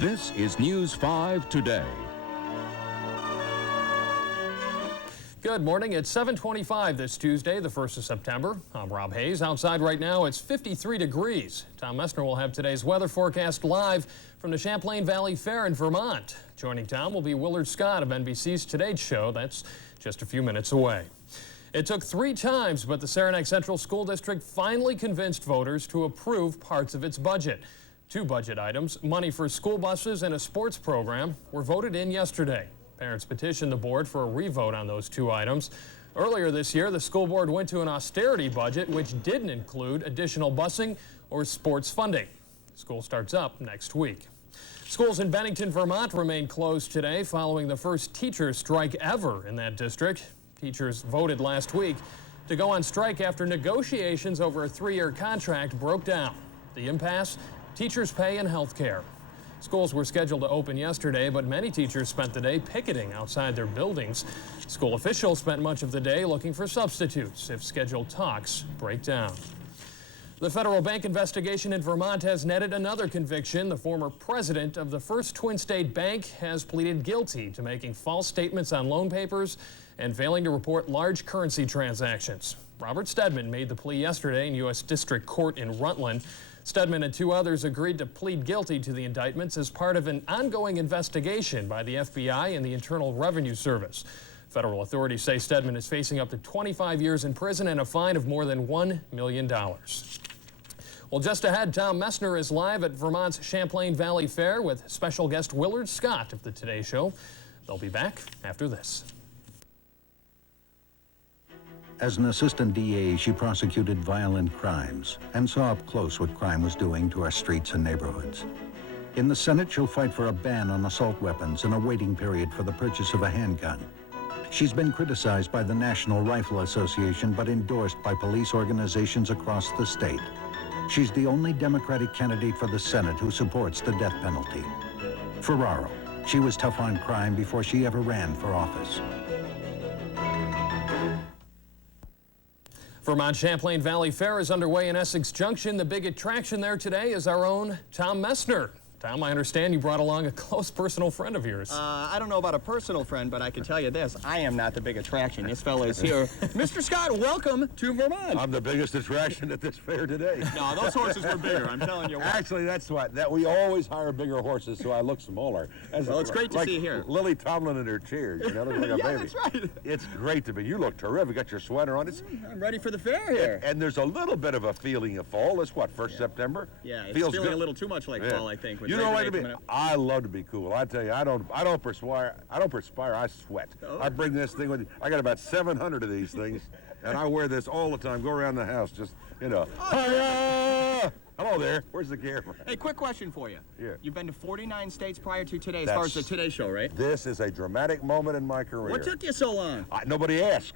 This is News 5 Today. Good morning. It's 7:25 this Tuesday, the 1st of September. I'm Rob Hayes. Outside right now, it's 53 degrees. Tom Messner will have today's weather forecast live from the Champlain Valley Fair in Vermont. Joining Tom will be Willard Scott of NBC's Today Show. That's just a few minutes away. It took 3 times, but the Saranac Central School District finally convinced voters to approve parts of its budget. 2 budget items, money for school buses and a sports program, were voted in yesterday. Parents petitioned the board for a revote on those 2 items. Earlier this year, the school board went to an austerity budget which didn't include additional busing or sports funding. School starts up next week. Schools in Bennington, Vermont remain closed today following the first teacher strike ever in that district. Teachers voted last week to go on strike after negotiations over a 3-year contract broke down. The impasse? Teachers' pay and health care. Schools were scheduled to open yesterday, but many teachers spent the day picketing outside their buildings. School officials spent much of the day looking for substitutes if scheduled talks break down. The federal bank investigation in Vermont has netted another conviction. The former president of the First Twin State Bank has pleaded guilty to making false statements on loan papers and failing to report large currency transactions. Robert Stedman made the plea yesterday in U.S. District Court in Rutland. Stedman and 2 others agreed to plead guilty to the indictments as part of an ongoing investigation by the FBI and the Internal Revenue Service. Federal authorities say Stedman is facing up to 25 years in prison and a fine of more than $1 million. Well, just ahead, Tom Messner is live at Vermont's Champlain Valley Fair with special guest Willard Scott of the Today Show. They'll be back after this. As an assistant DA, she prosecuted violent crimes and saw up close what crime was doing to our streets and neighborhoods. In the Senate, she'll fight for a ban on assault weapons and a waiting period for the purchase of a handgun. She's been criticized by the National Rifle Association, but endorsed by police organizations across the state. She's the only Democratic candidate for the Senate who supports the death penalty. Ferraro. She was tough on crime before she ever ran for office. Vermont Champlain Valley Fair is underway in Essex Junction. The big attraction there today is our own Tom Messner. Tom, I understand you brought along a close personal friend of yours. I don't know about a personal friend, but I can tell you this. I am not the big attraction. This fella is here. Mr. Scott, welcome to Vermont. I'm the biggest attraction at this fair today. No, those horses were bigger, I'm telling you what. Actually, that's what. We always hire bigger horses, so I look smaller. Well, it's great to see you here. Lily Tomlin in her cheers, you know, like a yeah, baby. That's right. It's great to be. You look terrific. Got your sweater on. I'm ready for the fair here. And there's a little bit of a feeling of fall. It's what, 1st September? Yeah, it's feels feeling good. A little too much like fall, I think. You know what? I love to be cool. I tell you, I don't perspire. I sweat. Oh. I bring this thing with me. I got about 700 of these things, and I wear this all the time. Go around the house, just Hiya! Hello there. Where's the camera? Hey, quick question for you. Yeah. You've been to 49 states prior to today, as far as the Today Show, right? This is a dramatic moment in my career. What took you so long? Nobody asked.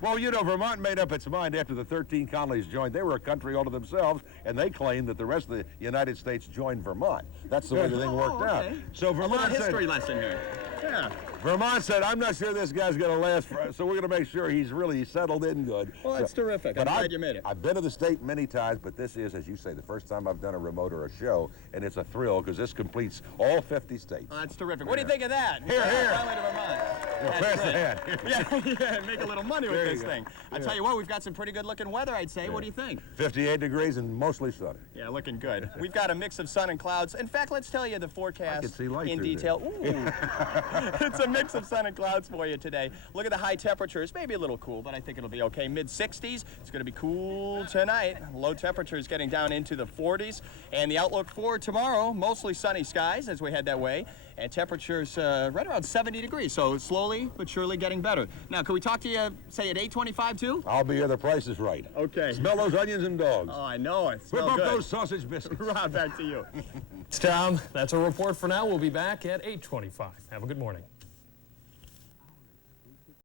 Well, you know, Vermont made up its mind after the 13 colonies joined. They were a country all to themselves, and they claimed that the rest of the United States joined Vermont. That's the way the thing worked out. So Vermont said, history lesson here. Yeah. Vermont said, I'm not sure this guy's going to last, so we're going to make sure he's really settled in good. Well, that's terrific. I'm glad you made it. I've been to the state many times, but this is, as you say, the first time I've done a remote or a show, and it's a thrill because this completes all 50 states. Oh, that's terrific. What do you think of that? Here, here. Finally to Vermont. Pass the hand. Yeah, make a little money with this thing. I tell you what, we've got some pretty good looking weather, I'd say. Yeah. What do you think? 58 degrees and mostly sunny. Yeah, looking good. We've got a mix of sun and clouds. In fact, let's tell you the forecast in detail. Ooh. It's a mix of sun and clouds for you today. Look at the high temperatures. Maybe a little cool, but I think it'll be okay. Mid-60s. It's going to be cool tonight. Low temperatures getting down into the 40s. And the outlook for tomorrow, mostly sunny skies as we head that way. And temperatures right around 70 degrees. So slowly but surely getting better. Now, can we talk to you, say, at 8:25 too? I'll be here. The price is right. Okay. Smell those onions and dogs. Oh, I know it. Whip up those sausage biscuits. Rob, back to you. Tom, that's a report for now. We'll be back at 8:25. Have a good morning.